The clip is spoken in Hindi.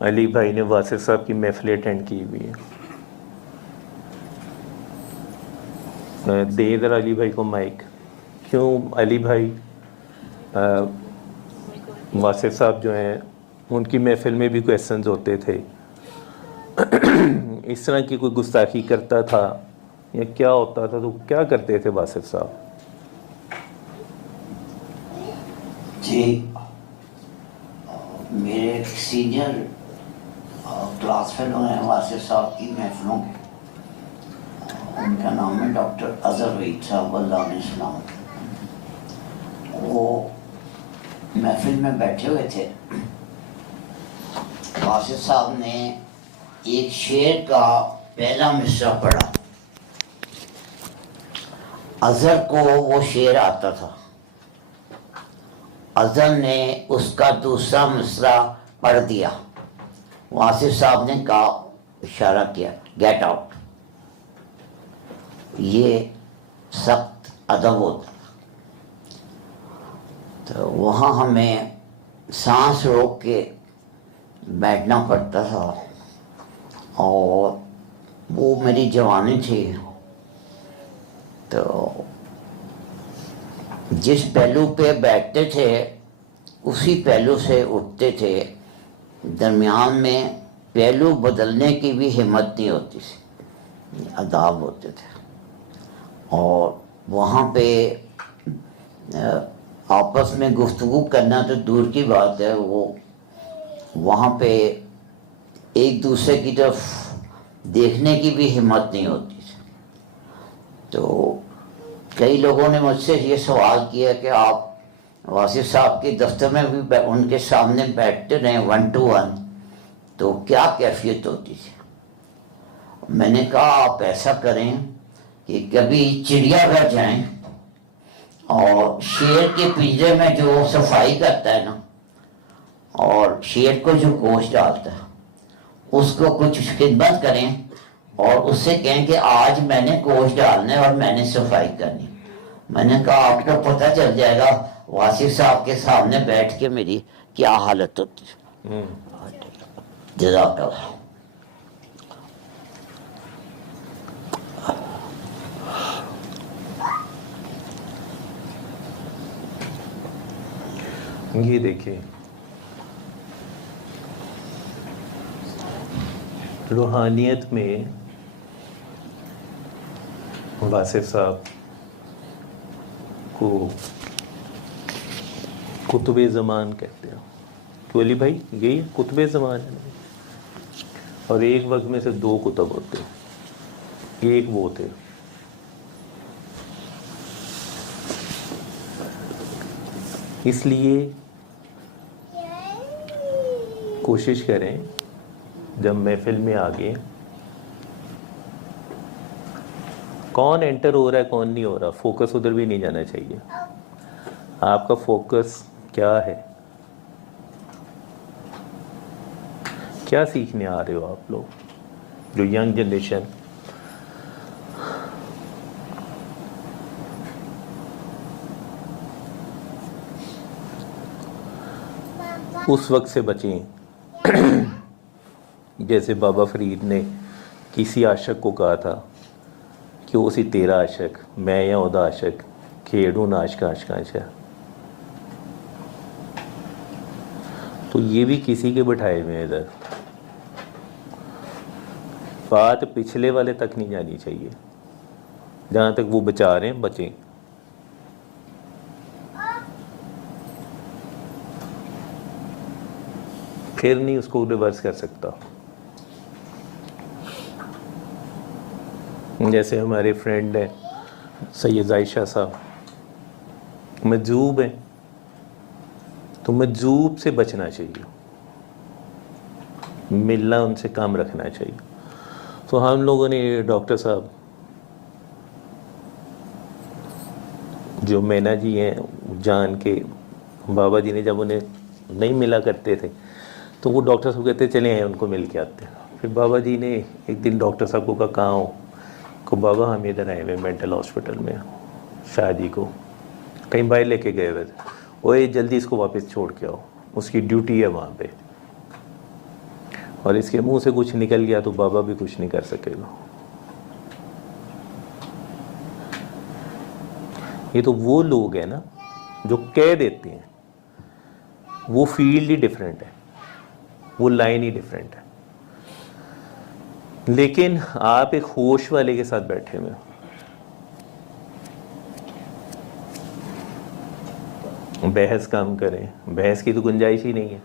अली भाई ने वासिफ साहब की महफिल अटेंड की हुई है। दे इधर अली भाई को माइक। क्यों अली भाई, वासिफ साहब जो हैं उनकी महफिल में भी क्वेश्चंस होते थे, इस तरह की कोई गुस्ताखी करता था या क्या होता था, तो क्या करते थे वासिफ साहब? जी, मेरे एक सीनियर क्लास फेलो हैं वासिफ साहब की महफिलों के। उनका नाम है डॉक्टर अजहर वहीद साहब, अल्लाह ने सलामत। वो महफिल में बैठे हुए थे। वासिफ साहब ने एक शेर का पहला मिसरा पढ़ा। अजहर को वो शेर आता था। अजहर ने उसका दूसरा मिसरा पढ़ दिया। वासिफ साहब ने कहा, इशारा किया, गेट आउट। ये सख्त अदब होता। तो वहाँ हमें सांस रोक के बैठना पड़ता था। और वो मेरी जवानी थी, तो जिस पहलू पे बैठते थे उसी पहलू से उठते थे। दरमियान में पहलू बदलने की भी हिम्मत नहीं होती थी, आदाब होते थे। और वहाँ पे आपस में गुफ्तगू करना तो दूर की बात है, वो वहाँ पे एक दूसरे की तरफ देखने की भी हिम्मत नहीं होती थी। तो कई लोगों ने मुझसे ये सवाल किया कि आप वासिफ साहब के दफ्तर में भी उनके सामने बैठते रहे 1 to 1, तो क्या कैफियत होती थी? मैंने कहा, आप ऐसा करें कि कभी चिड़ियाघर जाएं और शेर के पिंजरे में जो सफाई करता है ना, और शेर को जो गोश्त डालता है उसको कुछ खिदमत करें और उससे कहें कि आज मैंने गोश्त डालना है और मैंने सफाई करनी। मैंने कहा, आपको पता चल जाएगा वासिफ साहब के सामने बैठ के मेरी क्या हालत होती है। जज़ाकल्लाह। ये देखिए, रूहानियत में वासिफ साहब को कुतुबे ज़मान कहते हैं। तो अली भाई, यही कुतुबे ज़मान है। और एक वक्त में से 2 कुतुब होते हैं, एक वो थे। इसलिए कोशिश करें जब महफिल में आगे कौन एंटर हो रहा है कौन नहीं हो रहा, फोकस उधर भी नहीं जाना चाहिए। आपका फोकस क्या है, क्या सीखने आ रहे हो आप लोग, जो यंग जनरेशन। उस वक्त से बचें जैसे बाबा फरीद ने किसी आशिक को कहा था कि उसी तेरा आशिक मैं या उदा आशिक खेड़ू नाश काश काश है। तो ये भी किसी के बिठाए हुए हैं इधर। बात पिछले वाले तक नहीं जानी चाहिए, जहाँ तक वो बचा रहे हैं बचें। फिर नहीं उसको रिवर्स कर सकता। जैसे हमारे फ्रेंड हैं सैयद आयशा साहब, मजूब हैं, तो मजूब से बचना चाहिए, मिलना उनसे कम रखना चाहिए। तो हम लोगों ने डॉक्टर साहब जो मैना जी हैं जान के, बाबा जी ने जब उन्हें नहीं मिला करते थे तो वो डॉक्टर साहब कहते चले आए उनको मिल के आते हैं। फिर बाबा जी ने एक दिन डॉक्टर साहब को कहा कहाँ हो, को बाबा हम इधर आए हुए मेंटल हॉस्पिटल में, शादी को कहीं बाहर लेके गए हुए थे। ओए जल्दी इसको वापस छोड़ के आओ, उसकी ड्यूटी है वहाँ पे। और इसके मुंह से कुछ निकल गया तो बाबा भी कुछ नहीं कर सकेगा। ये तो वो लोग हैं ना जो कह देते हैं, वो फील्ड ही डिफरेंट है, वो लाइन ही डिफरेंट है। लेकिन आप एक होश वाले के साथ बैठे हुए हो, बहस कम करें, बहस की तो गुंजाइश ही नहीं है।